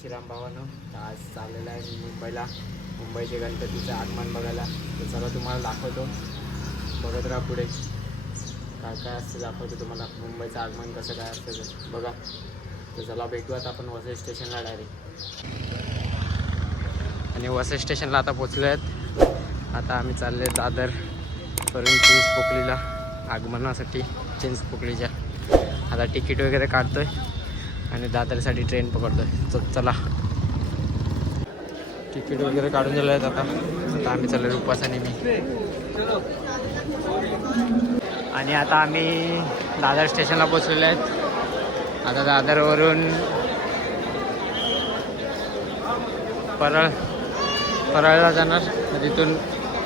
श्रीराम भावानं. तर आज चाललेलं आहे मी मुंबईला. मुंबईचे गणपतीचं आगमन बघायला. तर चला तुम्हाला दाखवतो. बघत राहा पुढे. काय काय असतं दाखवतो तुम्हाला. मुंबईचं आगमन कसं काय असतं बघा. तर चला भेटूयात आपण वसई स्टेशनला डायरेक्ट आणि वसई स्टेशनला आता पोचलो आहेत आता आम्ही चालले दादर करून चिंच पोकलीला आगमनासाठी चिंच पोकलीच्या आता तिकीट वगैरे काढतोय. आणि दादरसाठी ट्रेन पकडतोय. च- चला. तिकीट वगैरे काढून झालं आहेत आता. आता आम्ही चाललो रुपास मी. आणि आता आम्ही दादर स्टेशनला पोचलेलो आहेत. आता दादरवरून परळ परळला जाणार. तिथून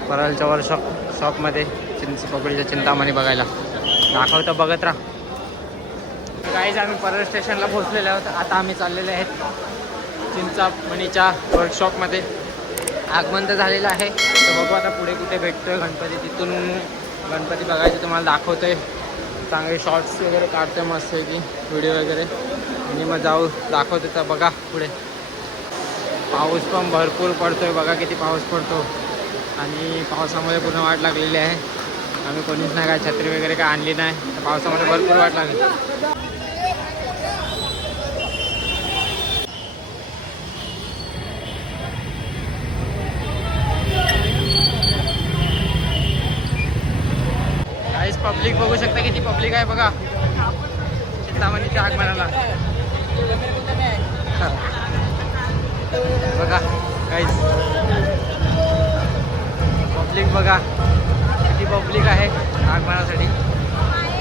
परळच्या वर शॉप शॉपमध्ये चिंच पकडीच्या चिंतामणी बघायला. दाखवतं बघत राहा. काहीच आम्ही परळ स्टेशनला पोहोचलेले आहोत. आता आम्ही चाललेले आहेत चिंचामणीच्या वर्कशॉपमध्ये आगमन तर झालेलं आहे. तर बघू आता पुढे कुठे भेटतोय गणपती. तिथून गणपती बघायचे तुम्हाला दाखवतोय. चांगले शॉर्ट्स वगैरे काढतोय मस्त की व्हिडिओ वगैरे. आणि मग जाऊ दाखवतो तर बघा पुढे. पाऊस पण भरपूर पडतोय. बघा किती पाऊस पडतो. आणि पावसामध्ये पूर्ण वाट लागलेली आहे. आम्ही कोणीच नाही काय छत्री वगैरे काय आणली नाही. तर पावसामध्ये भरपूर वाट लागली काहीच पब्लिक बघू शकता किती पब्लिक आहे बघा. चिंतामणीच्या आगमनाला. बघा काहीच पब्लिक बघा. किती पब्लिक आहे आगमनासाठी.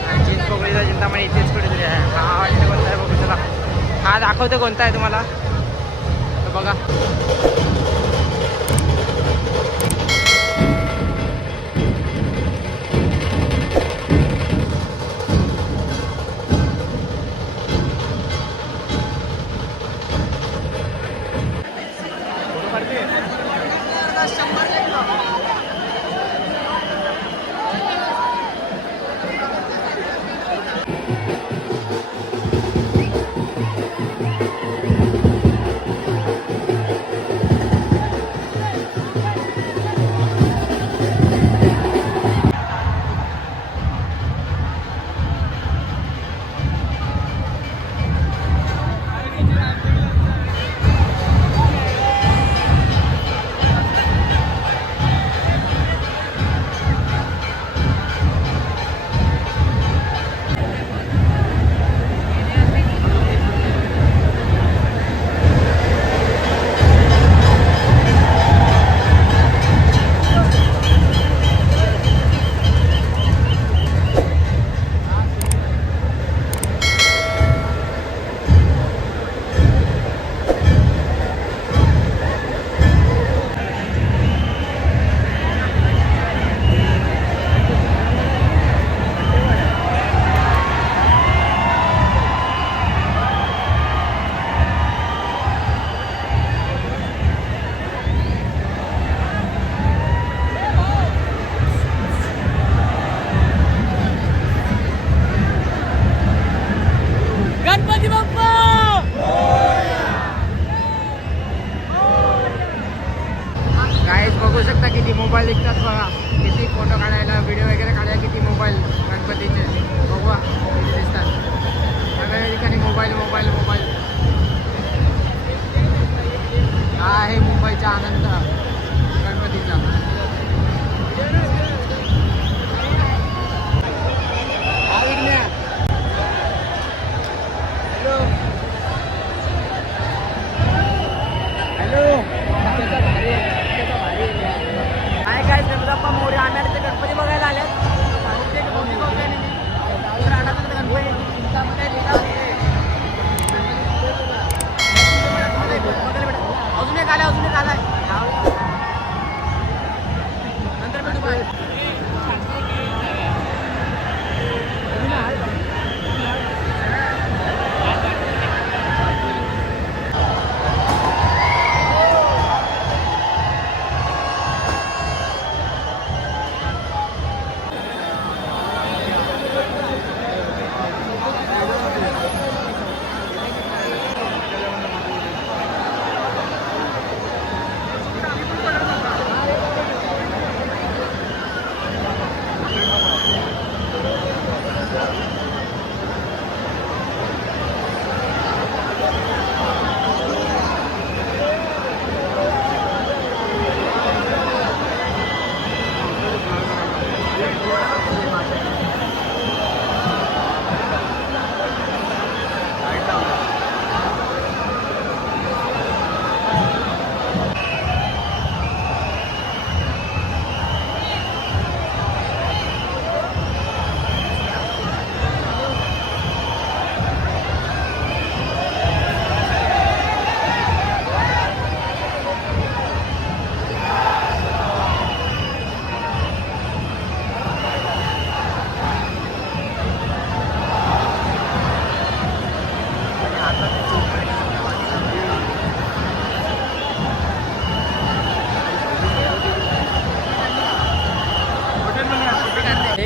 आणि चिंच पोकळीचा चिंतामणी इथेच कुठेतरी आहे. हा वाटतं कोणता आहे? बघू चला. हा दाखवतो कोणता आहे तुम्हाला. बघा. मोबाईल दिसतात बघा. किती फोटो काढायला व्हिडिओ वगैरे काढायला किती मोबाईल गणपतीचे. बघवा किती दिसतात. सगळ्या ठिकाणी मोबाईल मोबाईल मोबाईल. हा आहे मुंबईचा आनंद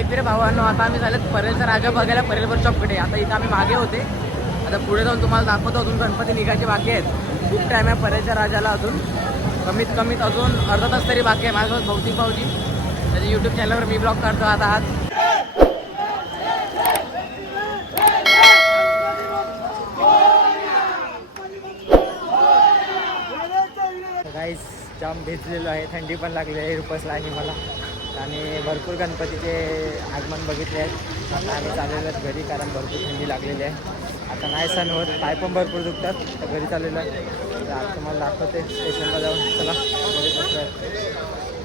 तर रे भावांनो आता आम्ही झालेत परेलचा राजा बघायला परेलवर चौकडे आता इथं आम्ही मागे होते. आता पुढे जाऊन तुम्हाला दाखवतो अजून गणपती निघायचे बाकी आहेत. खूप टाईम आहे परेलच्या राजाला अजून. कमीत कमीत अजून अर्धा तास तरी बाकी आहे माझ्यासोबत भौतिक भाऊजी. त्याच्या यूट्यूब चॅनलवर मी ब्लॉग काढतो आता आज जाम भेटलेलो आहे. थंडी पण लागली आहे रुपसला आणि मला. आणि भरपूर गणपतीचे आगमन बघितले आहेत. आता आम्ही चाललेलो आहेत घरी कारण भरपूर थंडी लागलेली आहे. आता नाही सण होत पाय पण भरपूर दुखतात. तर घरी चाललेलं आहे. तर आज तुम्हाला दाखवते स्टेशनला जाऊन. चला घरी बसलो आहे.